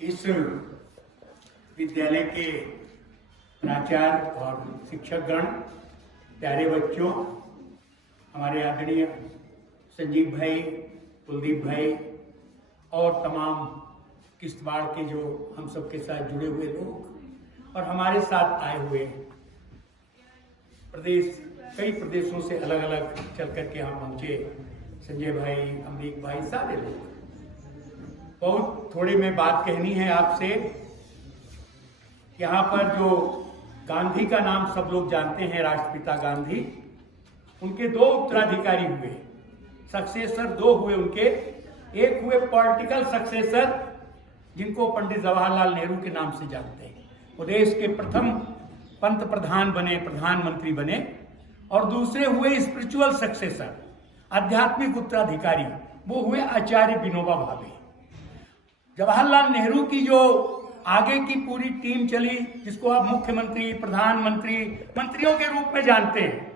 इस विद्यालय के प्राचार्य और शिक्षकगण, प्यारे बच्चों, हमारे आदरणीय संजीव भाई, कुलदीप भाई और तमाम किश्तवाड़ के जो हम सबके साथ जुड़े हुए लोग और हमारे साथ आए हुए कई प्रदेशों से अलग अलग चल करके हम पहुँचे, संजय भाई, अमरीक भाई, सारे लोग। बहुत थोड़ी में बात कहनी है आपसे। यहाँ पर जो गांधी का नाम सब लोग जानते हैं, राष्ट्रपिता गांधी, उनके दो उत्तराधिकारी हुए, सक्सेसर दो हुए उनके। एक हुए पॉलिटिकल सक्सेसर, जिनको पंडित जवाहरलाल नेहरू के नाम से जानते हैं। वो देश के प्रथम पंत प्रधान बने, प्रधानमंत्री बने। और दूसरे हुए स्पिरिचुअल सक्सेसर, आध्यात्मिक उत्तराधिकारी, वो हुए आचार्य विनोबा भावे। जवाहरलाल नेहरू की जो आगे की पूरी टीम चली, जिसको आप मुख्यमंत्री, प्रधानमंत्री, मंत्रियों के रूप में जानते हैं,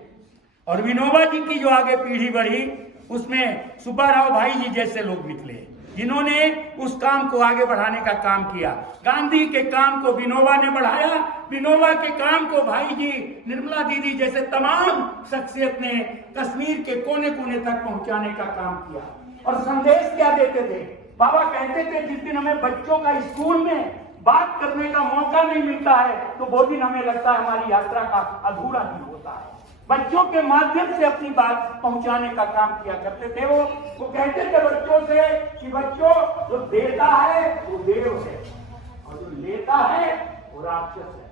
और विनोबा जी की जो आगे पीढ़ी बढ़ी, उसमें सुब्बाराव भाई जी जैसे लोग निकले, जिन्होंने उस काम को आगे बढ़ाने का काम किया। गांधी के काम को विनोबा ने बढ़ाया, विनोबा के काम को भाई जी, निर्मला दीदी जैसे तमाम शख्सियत ने कश्मीर के कोने कोने तक पहुंचाने का काम किया। और संदेश क्या देते थे? बाबा कहते थे, जिस दिन हमें बच्चों का स्कूल में बात करने का मौका नहीं मिलता है, तो वो दिन हमें लगता है हमारी यात्रा का अधूरा दिन होता है। बच्चों के माध्यम से अपनी बात पहुंचाने का काम किया करते थे। वो कहते थे बच्चों से कि बच्चों, जो देता है वो देव है, और जो लेता है वो राक्षस है।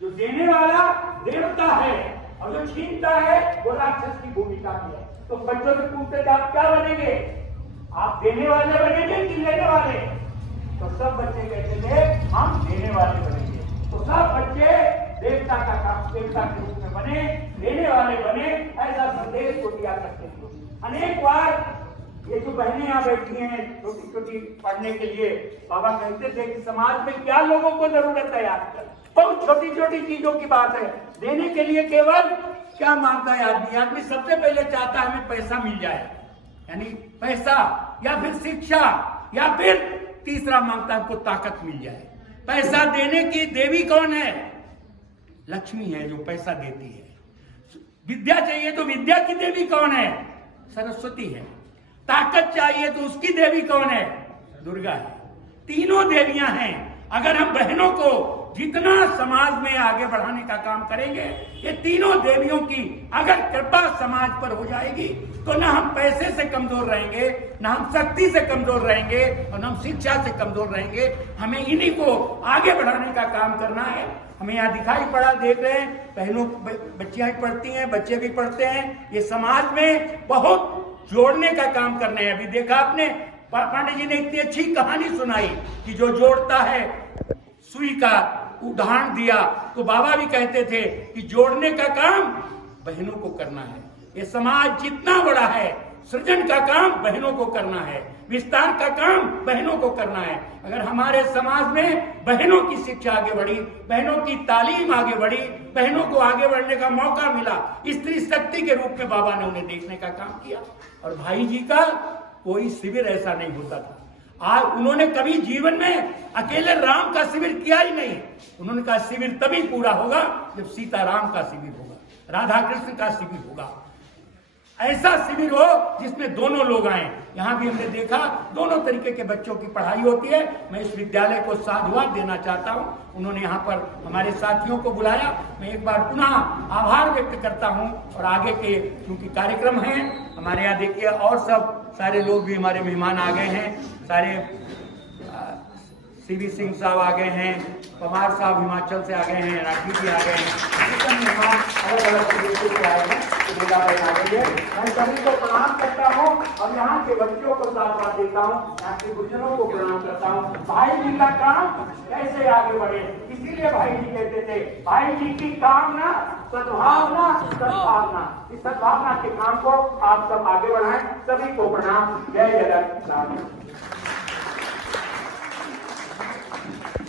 जो देने वाला देवता है, और जो छीनता है वो राक्षस की भूमिका की है। तो बच्चों से पूछते थे, आप क्या बनेंगे? आप देने वाले बनेंगे कि लेने वाले? तो सब बच्चे कहते थे, हम देने वाले बनेंगे। तो सब बच्चे देवता का काम, देवता के रूप में बने, देने वाले बने, ऐसा संदेश को दिया करते थे। अनेक बार ये जो बहनें यहाँ बैठी हैं छोटी छोटी पढ़ने के लिए, बाबा कहते थे कि समाज में क्या लोगों को जरूरत है आजकल? बहुत छोटी छोटी चीजों की बात है। देने के लिए केवल क्या मांगता है आदमी? आदमी सबसे पहले चाहता है हमें पैसा मिल जाए, यानी पैसा, या फिर शिक्षा, या फिर तीसरा मांगता है हमको ताकत मिल जाए। पैसा देने की देवी कौन है? लक्ष्मी है, जो पैसा देती है। विद्या चाहिए तो विद्या की देवी कौन है? सरस्वती है। ताकत चाहिए तो उसकी देवी कौन है? दुर्गा है। तीनों देवियां हैं। अगर हम बहनों को जितना समाज में आगे बढ़ाने का काम करेंगे, ये तीनों देवियों की अगर कृपा समाज पर हो जाएगी, तो ना हम पैसे से कमजोर रहेंगे, ना हम शक्ति से कमजोर रहेंगे, और ना हम शिक्षा से कमजोर रहेंगे। हमें इन्हीं को आगे बढ़ाने का काम करना है। हमें यहाँ दिखाई पड़ा, देख रहे हैं, बहनों बच्चियां भी पढ़ती हैं, बच्चे भी पढ़ते हैं। ये समाज में बहुत जोड़ने का काम करने हैं। अभी देखा आपने, पांडे जी ने इतनी अच्छी कहानी सुनाई कि जो जोड़ता है, सुई का उदाहरण दिया। तो बाबा भी कहते थे कि जोड़ने का काम बहनों को करना है। ये समाज जितना बड़ा है, सृजन का काम बहनों को करना है, विस्तार का काम बहनों को करना है। अगर हमारे समाज में बहनों की शिक्षा आगे बढ़ी, बहनों की तालीम आगे बढ़ी, बहनों को आगे बढ़ने का मौका मिला, स्त्री शक्ति के रूप में बाबा ने उन्हें देखने का काम किया। और भाई जी का कोई शिविर ऐसा नहीं होता था। आज उन्होंने कभी जीवन में अकेले राम का शिविर किया ही नहीं। उन्होंने कहा शिविर तभी पूरा होगा जब सीताराम का शिविर होगा, राधा कृष्ण का शिविर होगा, ऐसा शिविर हो जिसमें दोनों लोग आए। यहाँ भी हमने देखा दोनों तरीके के बच्चों की पढ़ाई होती है। मैं इस विद्यालय को साधुवाद देना चाहता हूँ, उन्होंने यहाँ पर हमारे साथियों को बुलाया। मैं एक बार पुनः आभार व्यक्त करता हूँ। और आगे के क्योंकि कार्यक्रम हैं हमारे यहाँ, देखिए और सब सारे लोग भी हमारे मेहमान आ गए हैं। सारे सीवी सिंह साहब आ गए हैं, पवार साहब हिमाचल से आ गए हैं, राठी जी आ गए हैं, मेहमान अलग अलग तरीके से आए हैं। मैं सभी को प्रणाम करता हूँ और यहाँ के बच्चों को साथ देता हूँ, यहाँ के गुरुजनों को प्रणाम करता हूँ। भाई जी का काम कैसे आगे बढ़े, इसीलिए भाई जी कहते थे, भाई जी की कामना, सद्भावना, सद्भावना, इस सद्भावना के काम को आप सब आगे बढ़ाएं। सभी को प्रणाम। जय जगत।